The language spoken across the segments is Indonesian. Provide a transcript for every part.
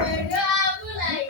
Berdoa mulai.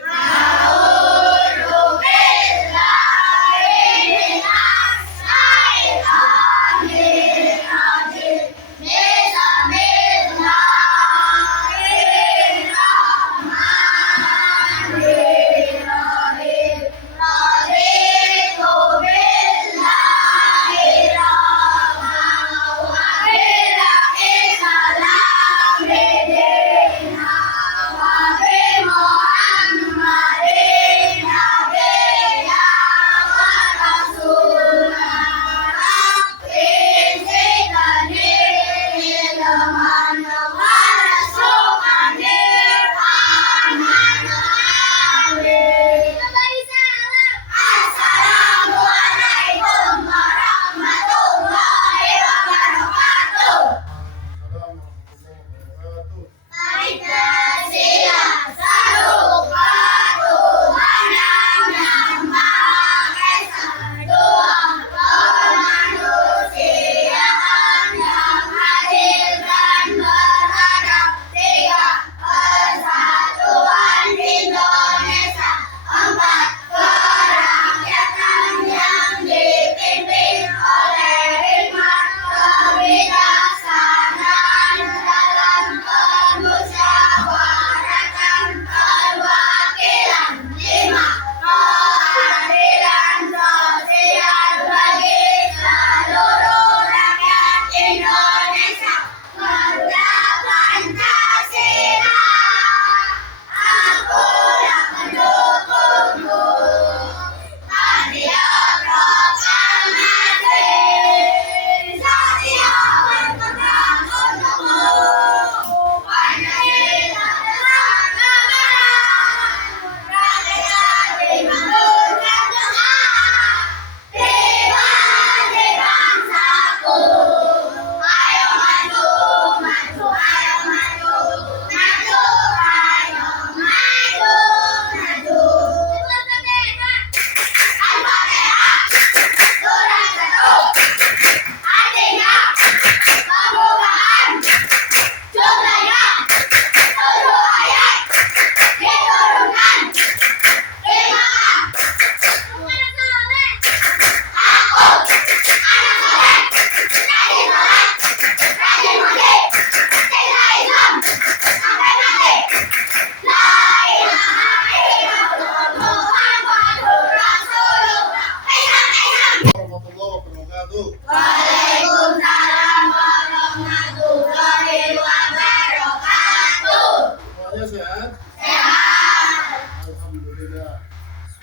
Waalaikumsalam warahmatullahi wabarakatuh. Semuanya sehat? Sehat. Alhamdulillah.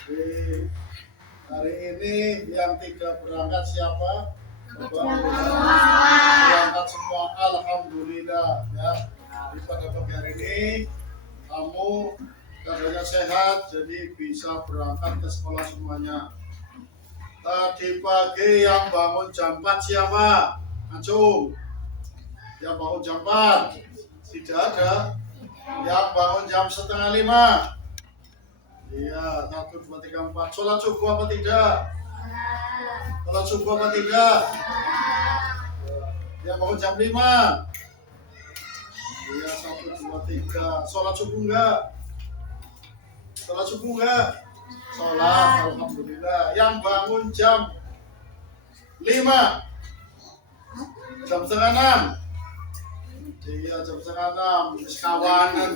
Di hari ini yang tidak berangkat siapa? Berangkat semua. Alhamdulillah. Ya. Jadi pada pagi hari ini kamu keadaannya sehat, jadi bisa berangkat ke sekolah semuanya. Tadi pagi yang bangun jam 4 siapa? Acung. Yang bangun jam 4? Tidak ada. Yang bangun jam setengah 5? Iya, 1, 2, 3, 4. Sholat subuh apa tidak? Sholat subuh apa tidak? Yang bangun jam 5? Iya, 1, 2, 3. Sholat subuh enggak? Sholat subuh enggak? Sholat, alhamdulillah. Yang bangun jam 5? Jam setengah 6? Iya, jam setengah 6. Kawanan.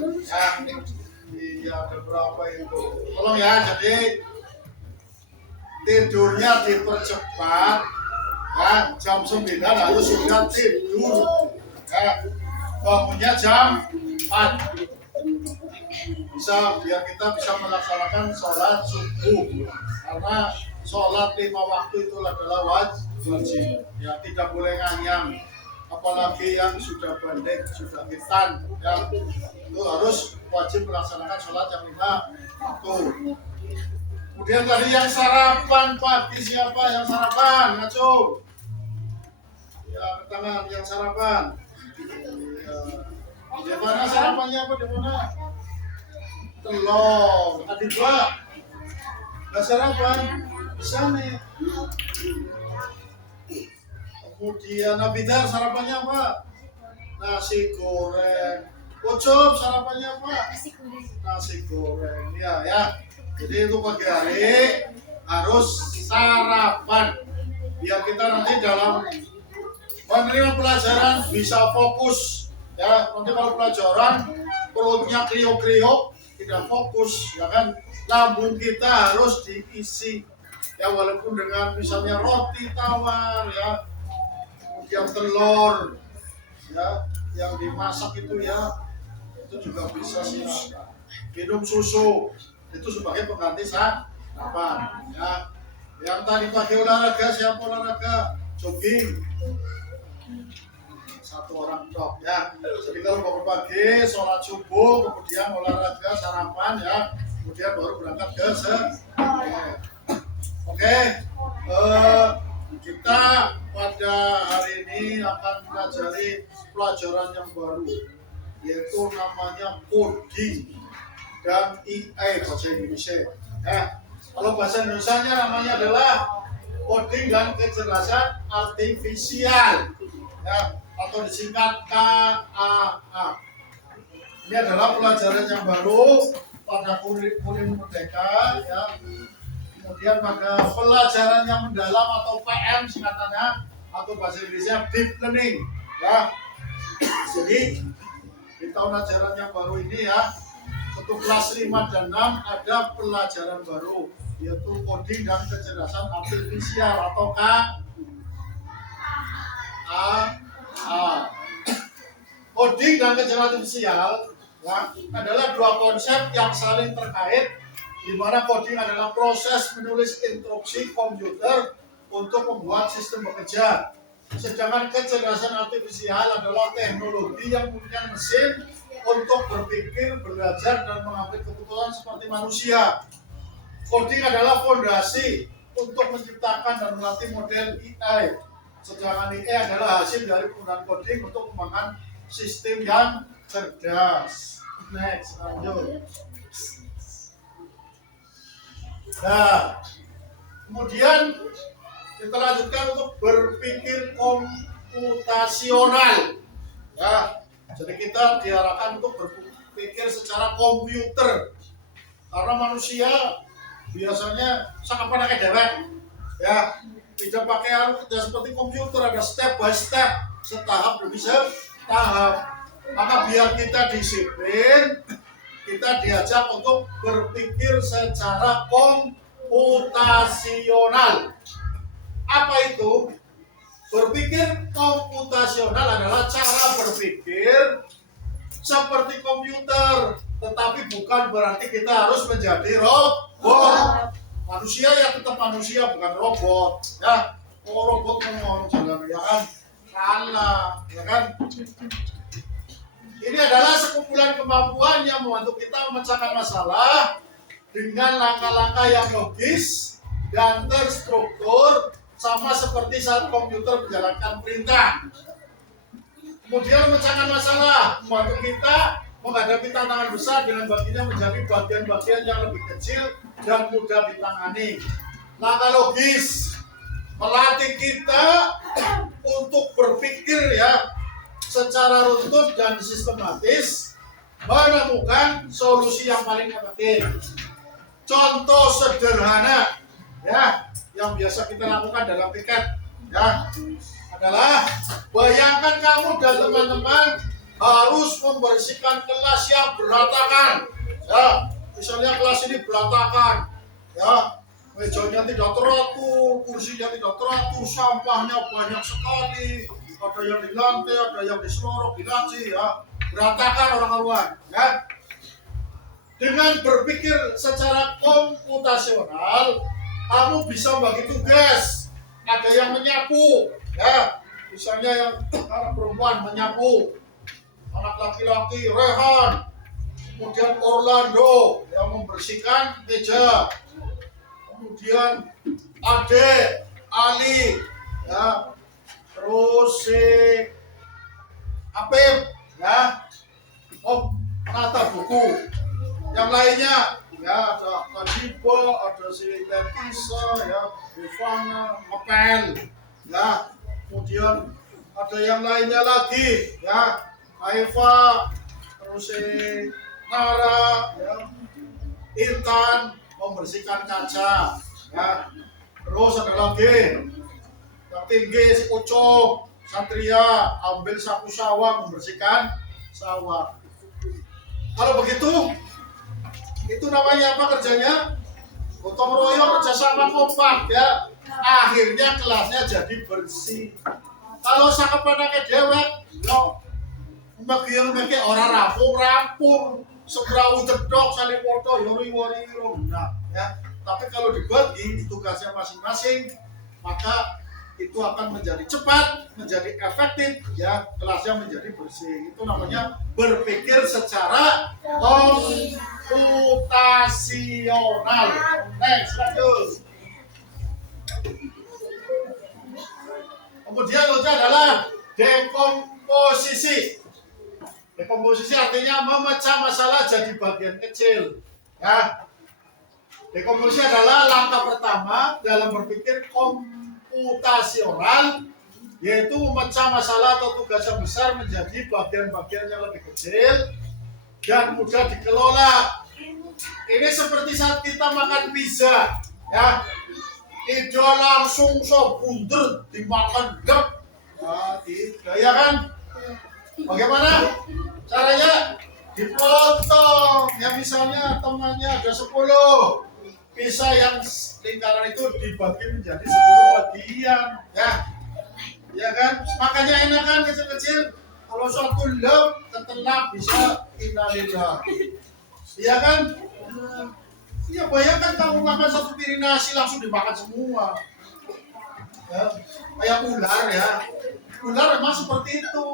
Iya, ada berapa itu? Tolong ya, jadi tidurnya dipercepat. Ya, jam 9 harus sudah tidur. Ya, bangunnya jam 4. Bisa biar kita bisa melaksanakan sholat subuh, karena sholat 5 waktu itu adalah wajib. Ya, tidak boleh nganyang, apalagi yang sudah balik, sudah khitan, ya, itu harus wajib melaksanakan sholat yang 5 waktu. Kemudian tadi yang sarapan pagi siapa yang sarapan? Ngaco. Ya, ke tangan yang sarapan. Ya. Di mana sarapannya apa di mana? Telur. Tadi 2. Nggak sarapan. Bisa nih. Kemudian Nabidar sarapannya apa? Nasi goreng. Ucup sarapannya apa? Nasi goreng. Nasi goreng ya. Jadi itu pagi hari harus sarapan biar kita nanti dalam menerima pelajaran bisa fokus ya. Nanti kalau pelajaran perutnya kriuk-kriuk tidak fokus ya kan, lambung kita harus diisi ya, walaupun dengan misalnya roti tawar ya, kemudian telur ya yang dimasak itu ya, itu juga bisa sih. Minum susu itu sebagai pengganti sarapan ya. Yang tadi pagi olahraga, siapa olahraga? Jogging satu orang tok ya. Jadi kalau bangun pagi, sholat subuh, kemudian olahraga, sarapan ya, kemudian baru berangkat ke sekolah. Oke, kita pada hari ini akan mempelajari pelajaran yang baru, yaitu namanya coding dan AI bahasa Indonesia. Kalau bahasa Indonesia namanya adalah coding dan kecerdasan artifisial, ya, atau disingkat KAA. Ini adalah pelajaran yang baru pada kurikulum Merdeka, ya. Kemudian pada pelajaran yang mendalam atau PM singkatannya, atau bahasa Inggrisnya deep learning, ya. Jadi di tahun ajaran yang baru ini ya, untuk kelas 5 dan 6 ada pelajaran baru, yaitu coding dan kecerdasan artifisial atau KAA. Coding dan kecerdasan artifisial ya, adalah dua konsep yang saling terkait, di mana coding adalah proses menulis instruksi komputer untuk membuat sistem bekerja. Sedangkan kecerdasan artifisial adalah teknologi yang memungkinkan mesin untuk berpikir, belajar, dan mengambil keputusan seperti manusia. Coding adalah fondasi untuk menciptakan dan melatih model AI. Sedangkan AI adalah hasil dari penggunaan coding untuk mengembangkan sistem yang cerdas. Next, lanjut. Nah, kemudian kita lanjutkan untuk berpikir komputasional. Ya, jadi kita diarahkan untuk berpikir secara komputer. Karena manusia biasanya sangat pakai dewek. Ya, tidak pakai tidak seperti komputer, ada step by step, setahap demi setahap. Maka biar kita disiplin, kita diajak untuk berpikir secara komputasional. Apa itu? Berpikir komputasional adalah cara berpikir seperti komputer, tetapi bukan berarti kita harus menjadi robot. Manusia ya tetap manusia, bukan robot. Ya, robot mau jalan ya kan? Salah, ya kan? Ini adalah sekumpulan kemampuan yang membantu kita memecahkan masalah dengan langkah-langkah yang logis dan terstruktur, sama seperti saat komputer menjalankan perintah. Kemudian memecahkan masalah membantu kita menghadapi tantangan besar dengan baginya menjadi bagian-bagian yang lebih kecil dan mudah ditangani. Langkah logis melatih kita untuk berpikir ya secara runtut dan sistematis, menemukan solusi yang paling efektif. Contoh sederhana ya yang biasa kita lakukan dalam piket ya adalah, bayangkan kamu dan teman-teman harus membersihkan kelas yang berantakan. Ya, misalnya kelas ini berantakan, ya, mejanya tidak teratur, kursinya tidak teratur, sampahnya banyak sekali, ada yang di lantai, ada yang di selorok, di laci, ya, berantakan orang-orang, ya. Dengan berpikir secara komputasional, kamu bisa bagi tugas. Ada yang menyapu, ya, misalnya yang anak perempuan menyapu, anak laki-laki Rehan, kemudian Orlando yang membersihkan meja, kemudian Ade, Ali, ya, terus si Apip, ya, nata buku. Yang lainnya, ya, ada Kadibo, ada si Letisa, ya, Rifana, Mepel, ya, kemudian ada yang lainnya lagi, ya, Aifa, terus Nara, ya. Intan membersihkan kaca, ya. Terus ada lagi yang tinggi si Ucup, Satria ambil sapu sawah membersihkan sawah. Kalau begitu, itu namanya apa kerjanya? Gotong royong, kerjasama kompak, ya. Akhirnya kelasnya jadi bersih. Kalau sakepanake dewek, yo megi orang rampung, sebrau cedok saling foto, yori-wori nah, ya. Tapi kalau dibagi tugasnya masing-masing, maka itu akan menjadi cepat, menjadi efektif, ya, kelasnya menjadi bersih. Itu namanya berpikir secara komputasional. Next, lanjut. Kemudian adalah dekomposisi. Dekomposisi artinya memecah masalah jadi bagian kecil. Ya. Dekomposisi adalah langkah pertama dalam berpikir komputasional, yaitu memecah masalah atau tugas yang besar menjadi bagian-bagian yang lebih kecil dan mudah dikelola. Ini seperti saat kita makan pizza, ya. Tidak langsung sebunder dimakan dek. Nah, tidak, ya kan? Bagaimana caranya? Dipotong. Ya misalnya temannya ada 10. Pizza yang lingkaran itu dibagi menjadi 10 bagian, ya. Ya kan? Makanya enak kan kecil-kecil. Kalau satu lem ketelak bisa innalillah. Iya kan? Ya bayangkan kamu makan satu piring nasi langsung dimakan semua. Ya, kayak ular, ya. Ular memang seperti itu.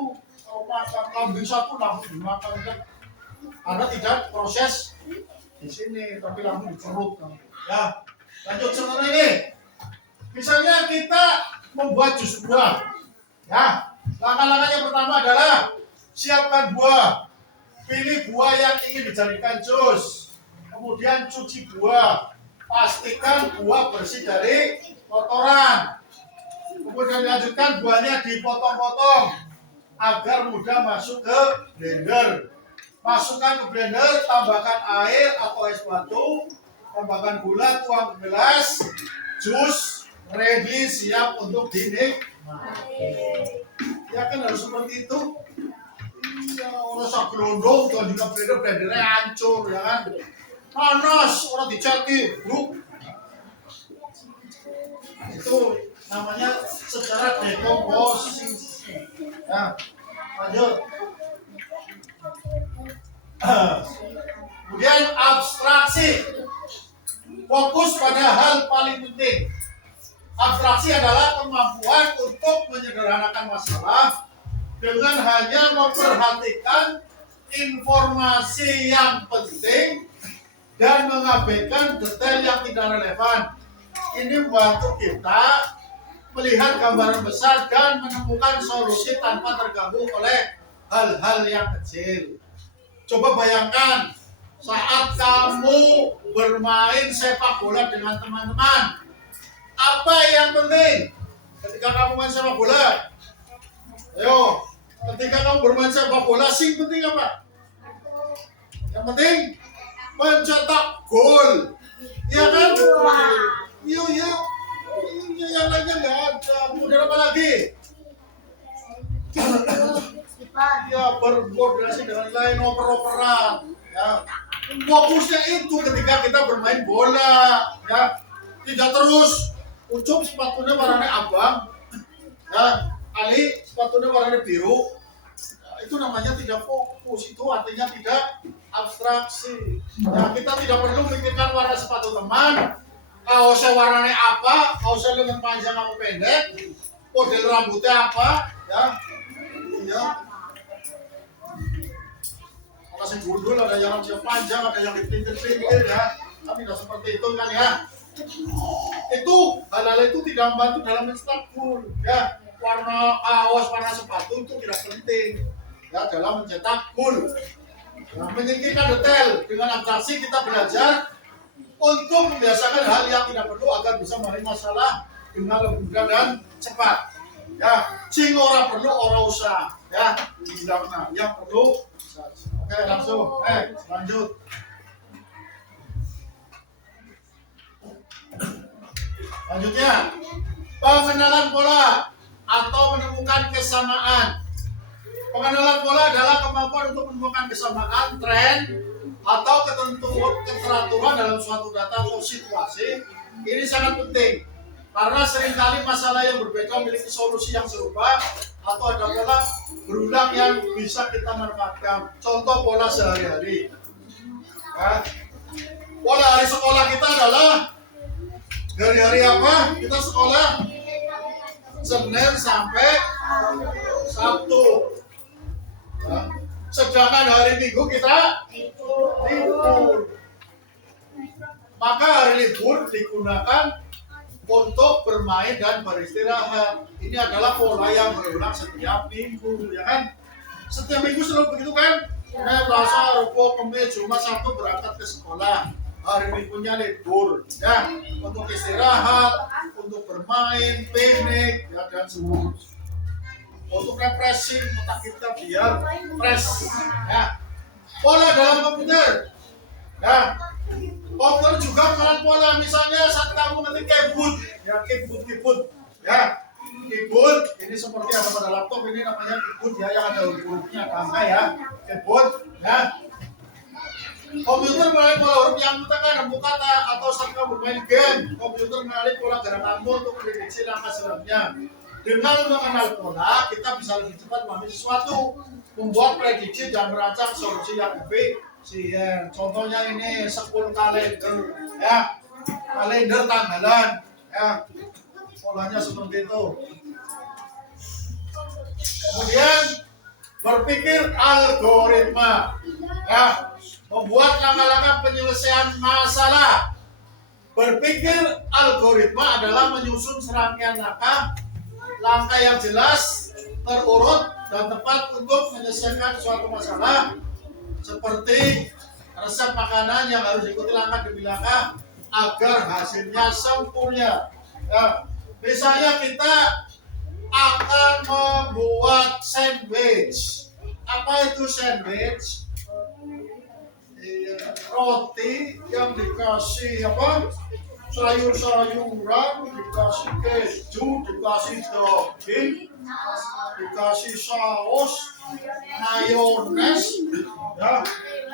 Kalau makan kambing satu langsung dimakan, kan? Karena tidak proses di sini, tapi langsung di perut. Ya, lanjut sekarang ini. Misalnya kita membuat jus buah. Ya, langkah-langkah yang pertama adalah siapkan buah. Pilih buah yang ingin dijadikan jus. Kemudian cuci buah. Pastikan buah bersih dari kotoran. Kemudian dilanjutkan buahnya dipotong-potong agar mudah masuk ke blender. Masukkan ke blender, tambahkan air atau es batu, tambahkan gula, tuang ke gelas, jus ready, siap untuk dinikmati. Ya kan harus seperti itu. Ya orang sak gelondong kalau juga blendernya hancur, ya kan. Panas, orang dicaki, bro. Itu namanya secara dekomposisi. Ya, lanjut. Kemudian abstraksi. Fokus pada hal paling penting. Abstraksi adalah kemampuan untuk menyederhanakan masalah dengan hanya memperhatikan informasi yang penting dan mengabaikan detail yang tidak relevan. Ini membantu kita melihat gambaran besar dan menemukan solusi tanpa terganggu oleh hal-hal yang kecil. Coba bayangkan saat kamu bermain sepak bola dengan teman-teman. Apa yang penting ketika kamu main sepak bola? Ayo, ketika kamu bermain sepak bola, sing penting apa? Yang penting mencetak gol, ya kan? Iya, yang lainnya nggak ada. Kemudian apa lagi? Ya berkoordinasi dengan lain, oper-operan. Ya, fokusnya itu ketika kita bermain bola. Ya, tidak terus Ucup sepatunya warnanya abang, ya, Ali sepatunya warnanya biru. Itu namanya tidak fokus, itu artinya tidak abstraksi. Ya, kita tidak perlu memikirkan warna sepatu teman, kaosnya warnanya apa, kaosnya lengan panjang atau pendek, model rambutnya apa, ya, iya. Masih gundul, ada yang rambutnya panjang, ada yang dipelintir-pelintir, ya. Tapi tidak seperti itu kan, ya. Itu hal-hal itu tidak membantu dalam mencetak gol, ya. Warna kaos, warna sepatu itu tidak penting, ya, dalam mencetak gol. Nah, menyingkirkan detail dengan abstraksi kita belajar untuk membiasakan hal yang tidak perlu agar bisa menghadapi masalah dengan lebih mudah dan cepat. Ya, sing ora perlu ora usah, ya. Yang perlu saja. Oke, langsung. Lanjut. Lanjutnya, pengenalan pola atau menemukan kesamaan. Pengenalan pola adalah kemampuan untuk menemukan kesamaan, tren, atau keteraturan dalam suatu data atau situasi. Ini sangat penting karena seringkali masalah yang berbeda memiliki solusi yang serupa atau ada pola berulang yang bisa kita manfaatkan. Contoh pola sehari-hari. Ya. Pola hari sekolah kita adalah dari hari apa? Kita sekolah Senin sampai Sabtu. Ya. Sedangkan hari Minggu kita libur. Maka hari libur digunakan untuk bermain dan beristirahat. Ini adalah pola yang berulang setiap minggu, ya kan? Setiap minggu selalu begitu kan? Selasa, Rabu, Kamis, Jumat, Sabtu berangkat ke sekolah. Hari Minggunya libur, ya, untuk istirahat, untuk bermain, piknik, ya, dan semua. Untuk refreshing otak kita biar fresh, ya. Pola dalam komputer, ya. Komputer juga dengan pola, misalnya saat kamu ngetik keyboard, ya, keyboard, ya. Keyboard ini seperti ada pada laptop, ini namanya keyboard, ya, yang ada huruf-hurufnya, ada angka, ya. Keyboard, ya. Komputer melalui pola huruf yang tekan buka atau saat kamu bermain game, komputer melalui pola gerak kamu untuk prediksi langkah selanjutnya. Dengan mengenal pola, kita bisa lebih cepat memahami sesuatu, membuat prediksi dan merancang solusi yang efisien. Contohnya ini 10 kalender, ya, kalender tanggalan, ya, polanya seperti itu. Kemudian berpikir algoritma, ya, membuat langkah-langkah penyelesaian masalah. Berpikir algoritma adalah menyusun serangkaian langkah yang jelas, terurut, dan tepat untuk menyelesaikan suatu masalah, seperti resep makanan yang harus diikuti langkah demi langkah agar hasilnya sempurna. Ya, misalnya kita akan membuat sandwich. Apa itu sandwich? Roti yang dikasih apa? Sayur-sayuran, dikasih keju, dikasih daging, dikasih saus, mayones, ya,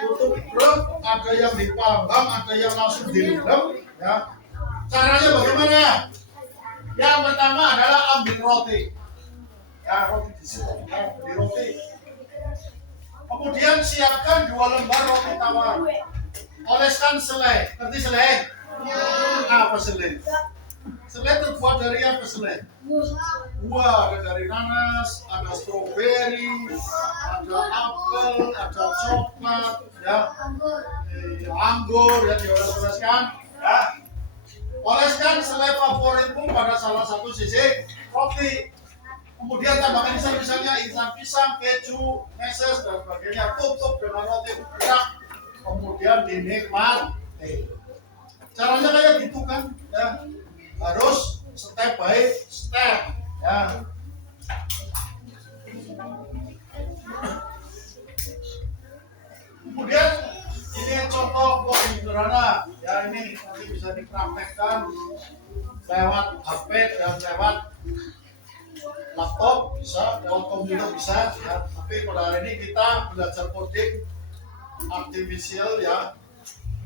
tutup brek, ada yang dipanggang, ada yang langsung direndam, ya. Caranya bagaimana? Yang pertama adalah ambil roti, ya, roti di situ, ya, beli roti. Kemudian siapkan 2 lembar roti tawar. Oleskan selai, ngerti selai? Apa selai? Selai terbuat dari apa selai? Buah, ada dari nanas, ada stroberi, ada apel, ada coklat, ya, anggur, ya, dioleskan, ya. Oleskan selai favoritmu pada salah satu sisi roti. Kemudian tambahkan irisan, misalnya irisan pisang, keju, meses, dan sebagainya. Tutup dengan roti berat. Kemudian dinikmati. Caranya kayak gitu kan, ya. Harus step by step, ya. Kemudian ini contoh buat sederhana, ya, ini nanti bisa dipraktekkan lewat HP dan lewat laptop bisa, lewat komputer bisa, ya. Tapi pada hari ini kita belajar coding artificial, ya,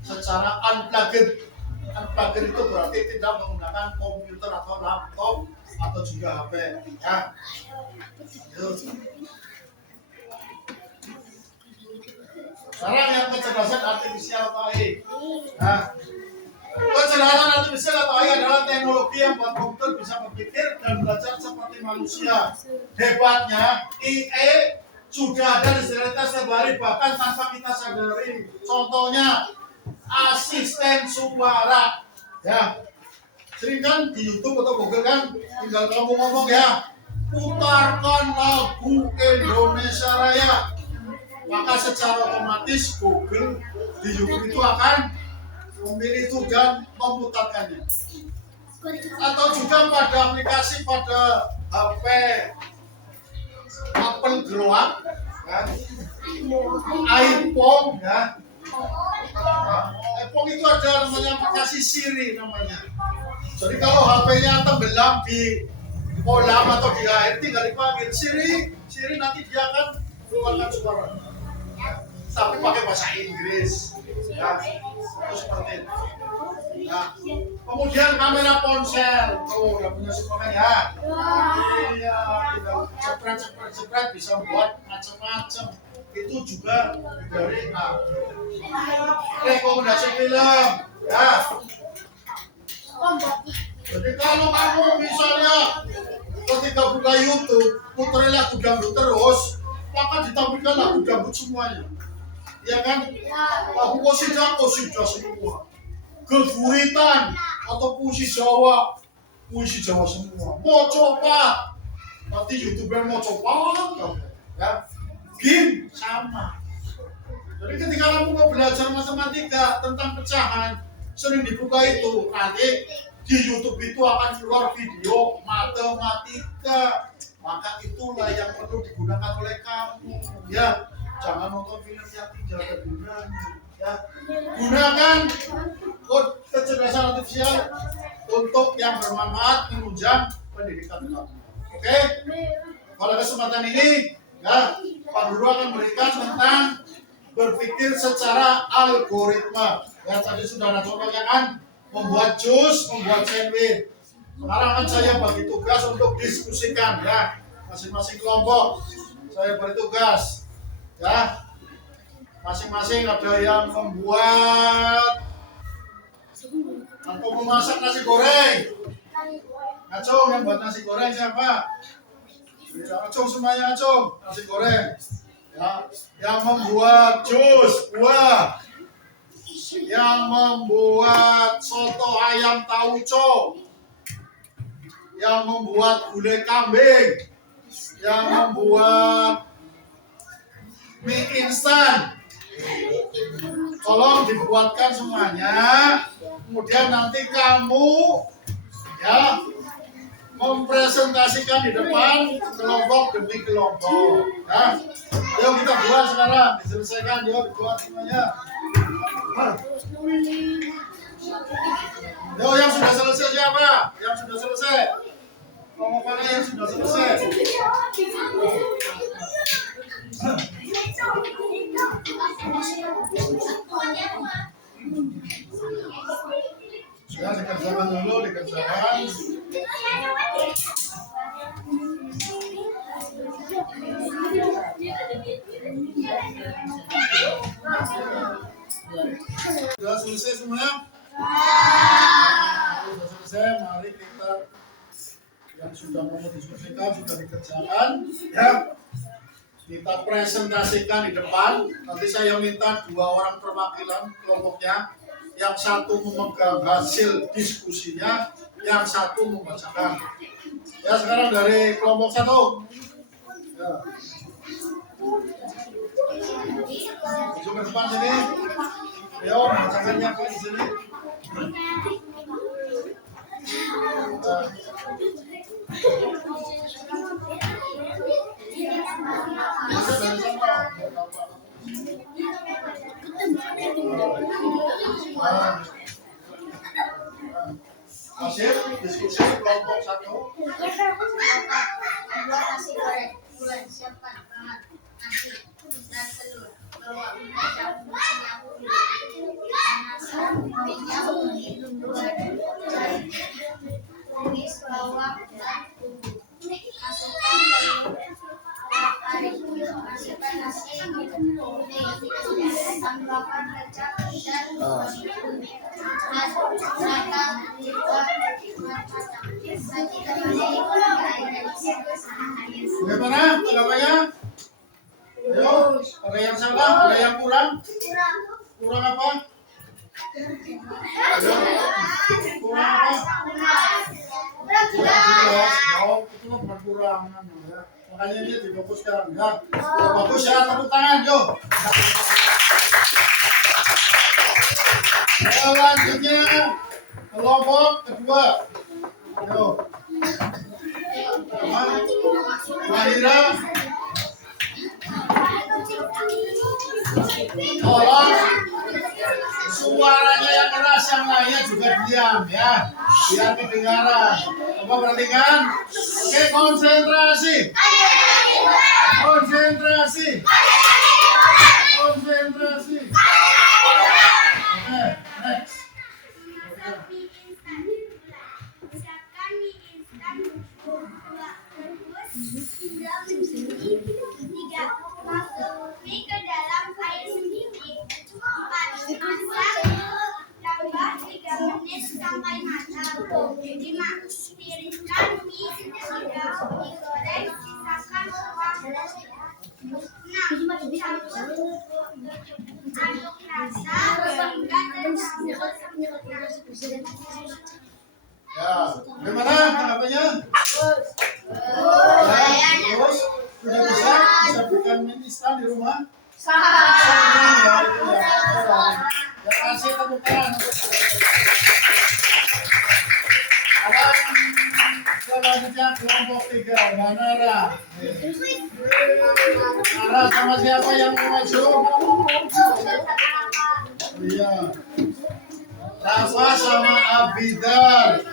secara unplugged. Unplugged itu berarti tidak menggunakan komputer atau laptop atau juga HP, ya. Sekarang yang kecerdasan artificial atau AI. Nah, kecerdasan artificial atau AI adalah teknologi yang membuat komputer bisa berpikir dan belajar seperti manusia. Hebatnya, AI sudah ada di sekitar kita setiap hari, bahkan tanpa kita sadari. Contohnya, asisten suara, ya. Sering kan di YouTube atau Google kan, tinggal kamu ngomong, ya, putarkan lagu Indonesia Raya, maka secara otomatis Google di YouTube itu akan memilih itu dan memutarkannya. Atau juga pada aplikasi pada HP Apple Grow Up, Ya. iPhone ya. iPhone itu ada namanya aplikasi Siri namanya. Jadi kalau HP-nya tenggelam di kolam atau di air tinggal dipanggil Siri, Siri nanti dia akan keluarkan suara. Tapi pakai bahasa Inggris. Ya. Itu seperti itu. Nah, kemudian kamera ponsel, udah punya semuanya ya. Iya, tinggal jepret bisa buat macam-macam. Itu juga dari rekomendasi film, ya. Jadi kalau kamu misalnya ketika buka YouTube, puterin lagu dangdut terus, maka ditampilkan lagu dangdut semuanya. Ya kan? Lagu kosidah semua. Geguritan atau puisi Jawa semua. Mau coba, nanti YouTuber mau coba, ya. Game sama. Jadi ketika kamu mau belajar matematika tentang pecahan, sering dibuka itu, nanti di YouTube itu akan keluar video matematika. Maka itulah yang perlu digunakan oleh kamu, ya. Jangan nonton film yang tidak ada gunanya, ya. Gunakan kecerdasan artifisial untuk yang bermanfaat menunjang pendidikan kamu. Oke? Pada kesempatan ini, ya, Pak Guru akan berikan tentang berpikir secara algoritma. Ya, tadi sudah ada contohnya kan, membuat jus, membuat sandwich. Sekarang kan saya bagi tugas untuk diskusikan, ya, masing-masing kelompok. Saya beri tugas, ya. Masing-masing ada yang membuat atau memasak nasi goreng. Acung yang buat nasi goreng siapa? Ya, Acung semuanya Acung nasi goreng. Ya, yang membuat jus buah, yang membuat soto ayam tauco, yang membuat gulai kambing, yang membuat mie instan. Tolong dibuatkan semuanya. Kemudian nanti kamu, ya, mempresentasikan di depan kelompok demi kelompok. Ya. Ayo kita buat sekarang, diselesaikan, yuk dibuat semuanya. Yo, yang sudah selesai siapa? Yang sudah selesai? Kelompokannya yang sudah selesai. Ya, dikerjakan dulu, dikerjakan. Sudah selesai semuanya? Sudah selesai, mari kita yang sudah mau diskusikan sudah dikerjakan, ya. Kita presentasikan di depan. Nanti saya minta 2 orang perwakilan kelompoknya. Yang satu memegang hasil diskusinya, yang satu membacakan. Ya, sekarang dari kelompok 1. Ya. Masuk ke depan sini. Ayo, bacakannya apa di sini? Hasil diskusi kelompok 1. Buat nasi goreng, siapkan bahan nasi dan telur, bawa minyak panasan minyak, tumis bawang dan bumbu, masukkan telur, masukkan nasi kuning, tambahkan kecap dan masukkan juga Bagaimana tanggapannya? Ayo, ada yang salah, ada yang kurang? Kurang apa? Ayo, kurang apa? Kurang jelas. Oh, itu mah bukan kurang, ya. Makanya ini difokuskan, ya. Sudah bagus ya, tepuk tangan, yuk. Selanjutnya kelompok kedua. Ayo. Mahira. Tolong suaranya yang keras, yang lainnya juga diam ya, biar kedengaran. Coba perhatikan. Oke, konsentrasi. Konsentrasi. Konsentrasi. Oke, next. Siapkan mie instan 2 rebus hingga mendidih. 3. Masuk mie ke dalam air mendidih. 4. Masak tambah 3 menit sampai matang. 5. Tiriskan mie sudah digoreng, sisakan kuah. 6. Campur aduk rasa hingga tercampur sempurna. Ya, bagaimana tanggapannya? Terus sudah bisa bikin mie instan di rumah? Ya, itu ya. Ya, kasih tepuk tangan. Selanjutnya kelompok 3, Manara. Nara sama siapa yang mau maju? Iya. Rafa sama Abidar.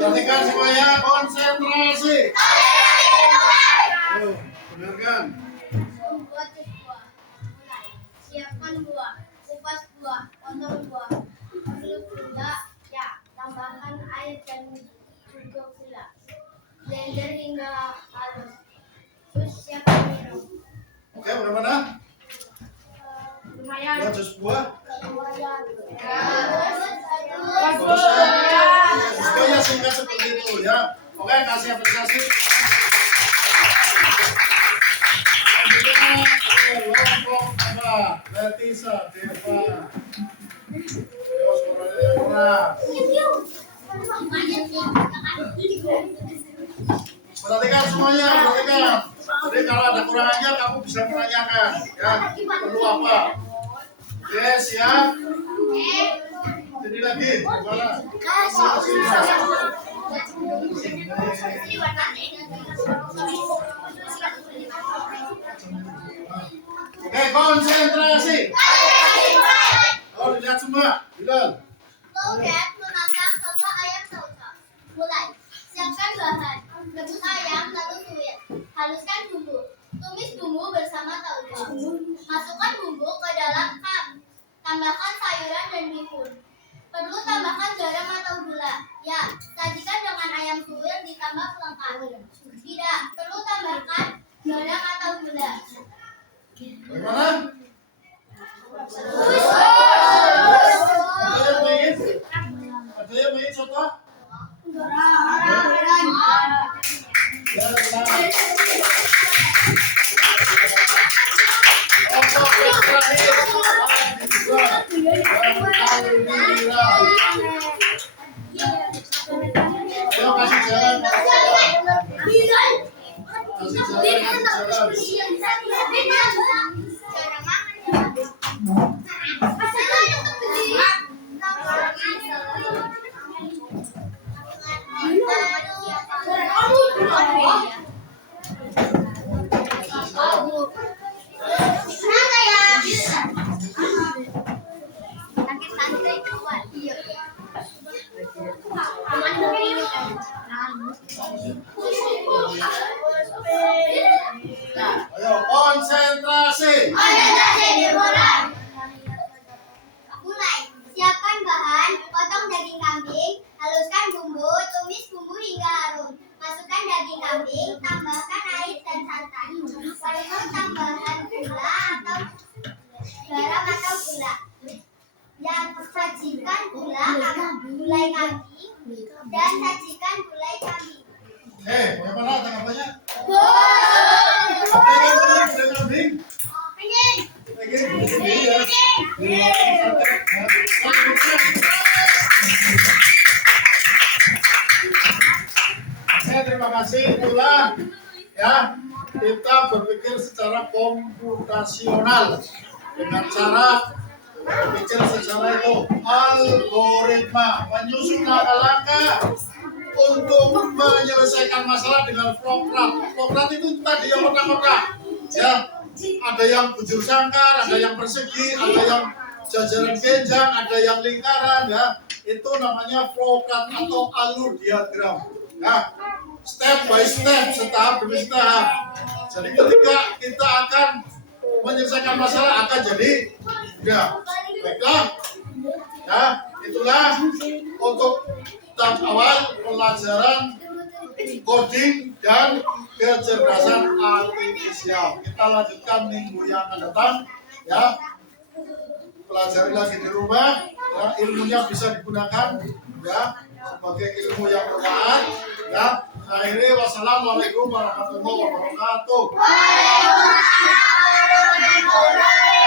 Perhatikan semuanya, konsentrasi. Dengarkan. Membuat buah. Mulai. Siapkan buah, kupas buah, potong buah. Perlu gula, ya. Tambahkan air dan juga gula. Blender hingga halus. Terus siapkan minum. Oke, bagaimana? Lumayan. Buat jus buah. Lumayan. Bagus ya. Semuanya singkat seperti itu ya. Oke, kasih apresiasi. Kelompok apa? Letisa, Deva. Yos, keras. Perhatikan semuanya, perhatikan. Jadi kalau ada kurangannya kamu bisa menanyakan ya. Perlu apa? Oke, siap. Jadi lagi, gimana? Oke, konsentrasi. Oh, dilihat semua. Bilal. Logat memasak soto ayam tauco. Mulai. Siapkan bahan. Rebus ayam lalu tumis. Haluskan bumbu. Tumis bumbu bersama tauco. Masukkan bumbu ke dalam kam. Tambahkan sayuran dan bihun. Perlu tambahkan garam atau gula. Ya, sajikan dengan ayam suwir ditambah pelengkap. Tidak perlu tambahkan garam atau gula. Bagaimana? Ada yang main soto? Ya, ayo konsentrasi. Mulai. Siapkan bahan, potong daging kambing, haluskan bumbu, tumis bumbu hingga harum. Masukkan daging kambing, tambahkan air dan santan. Perlu tambahan gula atau garam atau gula. Yang sajikan gulai kambing dan sajikan gulai kambing. Bagaimana tanggapannya? Terima kasih, itulah ya kita berpikir secara komputasional dengan cara berpikir secara itu algoritma, menyusun langkah-langkah untuk menyelesaikan masalah dengan program. Program itu tadi yang kotak-kotak, ya. Ada yang bujur sangkar, ada yang persegi, ada yang jajaran genjang, ada yang lingkaran, ya. Itu namanya program atau alur diagram. Nah, step by step, tahap demi tahap. Jadi ketika kita akan menyelesaikan masalah akan jadi mudah. Baiklah, ya itulah untuk tahap awal pelajaran coding dan kecerdasan artifisial. Kita lanjutkan minggu yang akan datang, ya. Pelajari lagi di rumah, ya, ilmunya bisa digunakan, ya, sebagai ilmu yang bermanfaat, ya. Akhirnya wassalamualaikum warahmatullahi wabarakatuh. Waalaikumsalam warahmatullahi wabarakatuh.